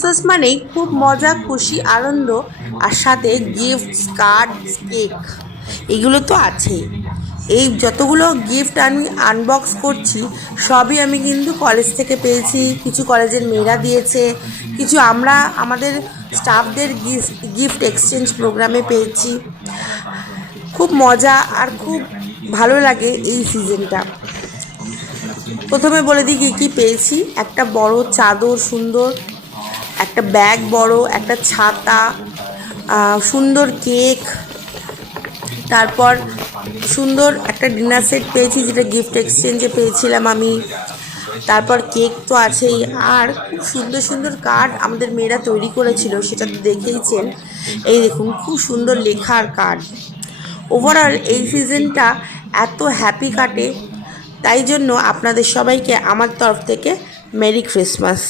Christmas মানেই খুব মজা, খুশি, আনন্দ, আর সাথে গিফট, কার্ড, কেক, এগুলো তো আছেই। এই যতগুলো গিফট আমি আনবক্স করছি সবই আমি কিন্তু কলেজ থেকে পেয়েছি। কিছু কলেজের মেয়েরা দিয়েছে, কিছু আমরা আমাদের স্টাফদের গিফট এক্সচেঞ্জ প্রোগ্রামে পেয়েছি। খুব মজা আর খুব ভালো লাগে এই সিজনটা। প্রথমে বলে দিই কী কী পেয়েছি। একটা বড় চাদর, সুন্দর একটা ব্যাগ, বড় একটা ছাতা, সুন্দর কেক, তারপর সুন্দর একটা ডিনার সেট পেয়েছি যেটা গিফট এক্সচেঞ্জে পেয়েছিলাম আমি। তারপর কেক তো আছেই, আর খুব সুন্দর সুন্দর কার্ড আমাদের মেয়েরা তৈরি করেছিল, সেটা তো দেখেইছেন। এই দেখুন, খুব সুন্দর লেখার কার্ড। ওভারঅল এই সিজনটা এত হ্যাপি কাটে, তাই জন্য আপনাদের সবাইকে আমার তরফ থেকে মেরি ক্রিসমাস।